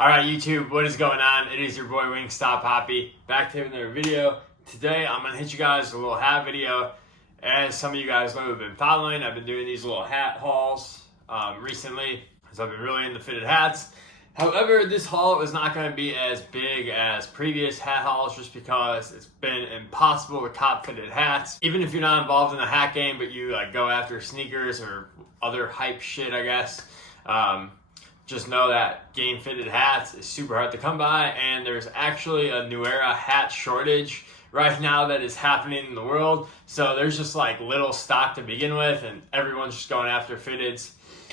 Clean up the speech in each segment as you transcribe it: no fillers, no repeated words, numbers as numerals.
Alright YouTube, what is going on? It is your boy Wingstop Poppy, back to another video. Today I'm going to hit you guys with a little hat video. As some of you guys know who have been following, I've been doing these little hat hauls recently, because I've been really into fitted hats. However, this haul is not going to be as big as previous hat hauls just because it's been impossible to cop fitted hats. Even if you're not involved in the hat game, but you like go after sneakers or other hype shit, I guess. Just know that game fitted hats is super hard to come by, and there's actually a new era hat shortage right now that is happening in the world. So there's just like little stock to begin with, and everyone's just going after fitteds.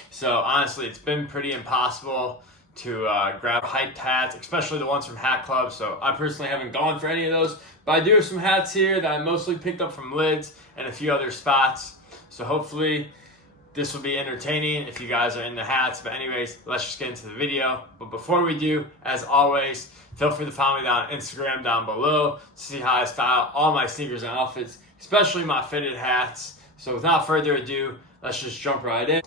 So honestly, it's been pretty impossible to grab hyped hats, especially the ones from Hat Club. So I personally haven't gone for any of those, but I do have some hats here that I mostly picked up from Lids and a few other spots. So hopefully this will be entertaining if you guys are into hats. But anyways, let's just get into the video. But before we do, as always, feel free to follow me on Instagram down below to see how I style all my sneakers and outfits, especially my fitted hats. So without further ado, let's just jump right in.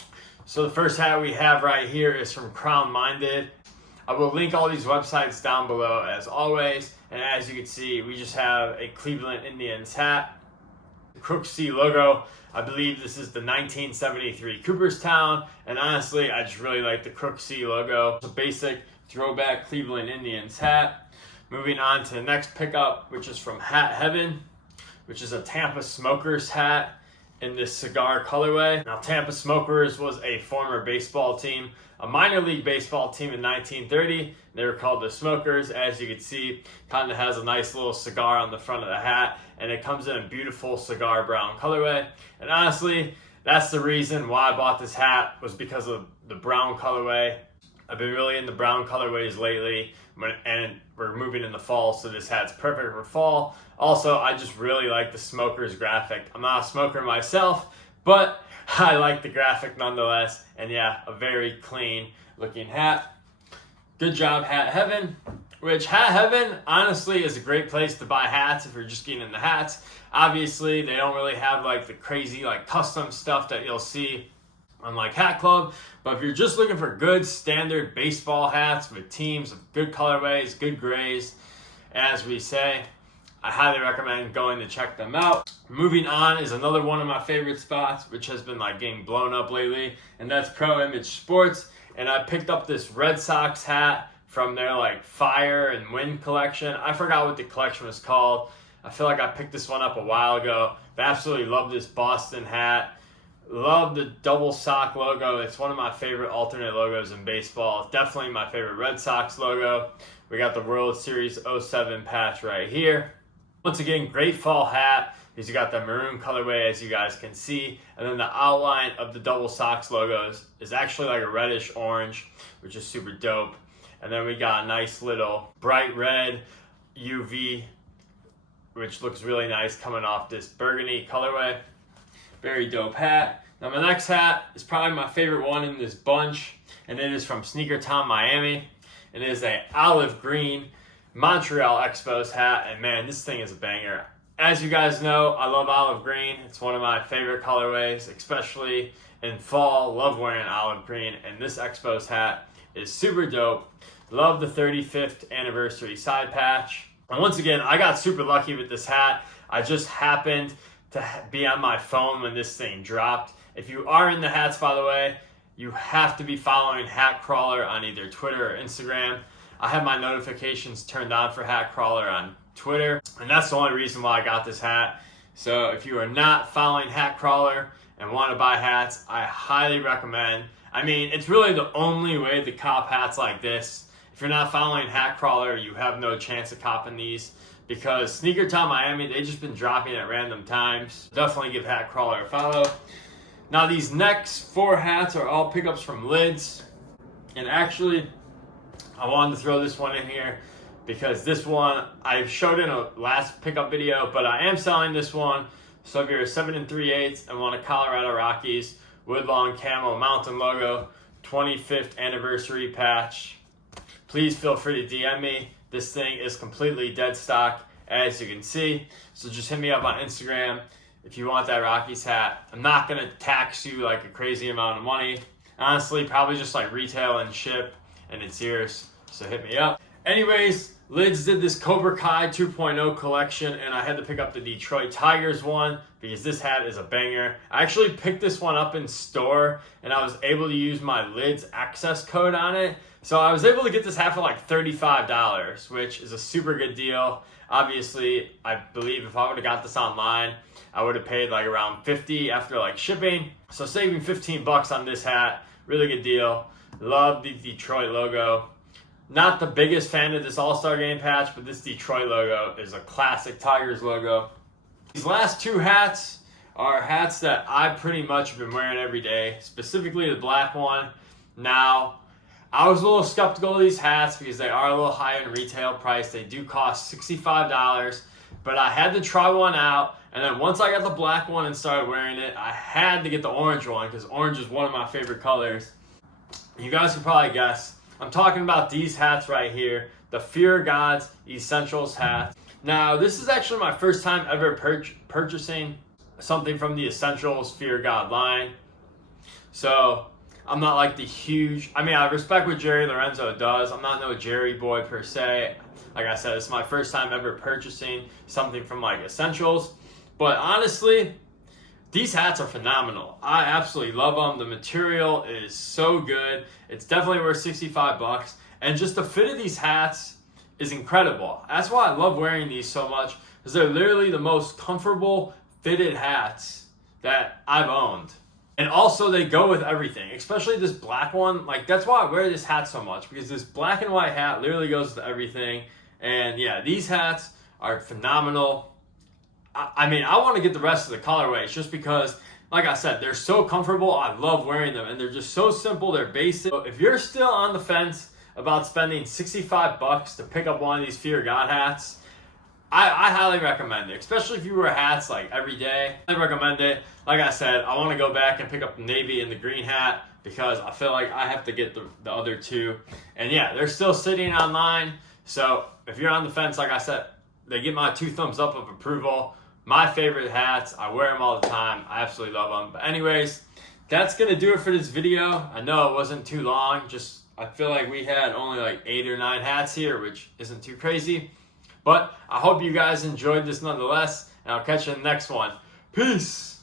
So the first hat we have right here is from Crown Minded. I will link all these websites down below as always. And as you can see, we just have a Cleveland Indians hat. The Crook C logo. I believe this is the 1973 Cooperstown, and honestly, I just really like the Crook C logo. It's a basic throwback Cleveland Indians hat. Moving on to the next pickup, which is from Hat Heaven, which is a Tampa Smokers hat in this cigar colorway. Now, Tampa Smokers was a former baseball team, a minor league baseball team in 1930. They were called the Smokers. As you can see, kind of has a nice little cigar on the front of the hat, and it comes in a beautiful cigar brown colorway. And honestly, that's the reason why I bought this hat, was because of the brown colorway. I've been really into brown colorways lately, and we're moving into fall, so this hat's perfect for fall. Also, I just really like the Smokers graphic. I'm not a smoker myself, but I like the graphic nonetheless. And yeah, a very clean looking hat. Good job, Hat Heaven. Which, Hat Heaven, honestly, is a great place to buy hats if you're just getting into hats. Obviously, they don't really have like the crazy like custom stuff that you'll see on like Hat Club. But if you're just looking for good standard baseball hats with teams of good colorways, good grays, as we say, I highly recommend going to check them out. Moving on is another one of my favorite spots, which has been like getting blown up lately, and that's Pro Image Sports. And I picked up this Red Sox hat from their like Fire and Wind collection. I forgot what the collection was called. I feel like I picked this one up a while ago, but absolutely love this Boston hat. Love the double sock logo. It's one of my favorite alternate logos in baseball. It's definitely my favorite Red Sox logo. We got the World Series 07 patch right here. Once again, great fall hat, because you got the maroon colorway, as you guys can see, and then the outline of the double Sox logos is actually like a reddish orange, which is super dope. And then we got a nice little bright red UV, which looks really nice coming off this burgundy colorway. Very dope hat. Now my next hat is probably my favorite one in this bunch, and it is from Sneakertown, Miami. It is a olive green Montreal Expos hat, and man, this thing is a banger. As you guys know, I love olive green. It's one of my favorite colorways, especially in fall. Love wearing olive green, and this Expos hat is super dope. Love the 35th anniversary side patch. And once again, I got super lucky with this hat. I just happened to be on my phone when this thing dropped. If you are in the hats, by the way, you have to be following Hat Crawler on either Twitter or Instagram. I have my notifications turned on for Hat Crawler on Twitter, and that's the only reason why I got this hat. So if you are not following Hat Crawler and want to buy hats, I highly recommend. I mean, it's really the only way to cop hats like this. If you're not following Hat Crawler, you have no chance of copping these, because Sneakertown Miami, they've just been dropping at random times. Definitely give Hat Crawler a follow. Now these next 4 hats are all pickups from Lids, and actually I wanted to throw this one in here because this one I showed in a last pickup video, but I am selling this one. So if you're a 7 3/8 and want a Colorado Rockies Woodlawn Camo Mountain logo 25th anniversary patch, please feel free to DM me. This thing is completely dead stock, as you can see. So just hit me up on Instagram if you want that Rockies hat. I'm not going to tax you like a crazy amount of money. Honestly, probably just like retail and ship, and it's yours. So hit me up. Anyways, Lids did this Cobra Kai 2.0 collection, and I had to pick up the Detroit Tigers one because this hat is a banger. I actually picked this one up in store, and I was able to use my Lids access code on it. So I was able to get this hat for like $35, which is a super good deal. Obviously, I believe if I would have got this online, I would have paid like around $50 after like shipping. So saving $15 on this hat, really good deal. Love the Detroit logo. Not the biggest fan of this All-Star Game patch, but this Detroit logo is a classic Tigers logo. These last two hats are hats that I pretty much have been wearing every day, specifically the black one. Now, I was a little skeptical of these hats because they are a little high in retail price. They do cost $65, but I had to try one out. And then once I got the black one and started wearing it, I had to get the orange one because orange is one of my favorite colors. You guys can probably guess. I'm talking about these hats right here, the Fear of God's Essentials hat. Now, this is actually my first time ever purchasing something from the Essentials Fear of God line. So, I'm not like the huge, I respect what Jerry Lorenzo does. I'm not no Jerry boy per se. Like I said, it's my first time ever purchasing something from like Essentials. But honestly, these hats are phenomenal. I absolutely love them. The material is so good. It's definitely worth $65. And just the fit of these hats is incredible. That's why I love wearing these so much, because they're literally the most comfortable fitted hats that I've owned. And also they go with everything, especially this black one. Like, that's why I wear this hat so much, because this black and white hat literally goes with everything. And yeah, these hats are phenomenal. I want to get the rest of the colorways just because, like I said, they're so comfortable. I love wearing them, and they're just so simple. They're basic. So if you're still on the fence about spending $65 to pick up one of these Fear of God hats, I highly recommend it, especially if you wear hats like every day. I recommend it. Like I said, I want to go back and pick up the navy and the green hat because I feel like I have to get the other two. And yeah, they're still sitting online. So if you're on the fence, like I said, they get my 2 thumbs up of approval. My favorite hats. I wear them all the time. I absolutely love them. But anyways, that's going to do it for this video. I know it wasn't too long. I feel like we had only like 8 or 9 hats here, which isn't too crazy. But I hope you guys enjoyed this nonetheless, and I'll catch you in the next one. Peace!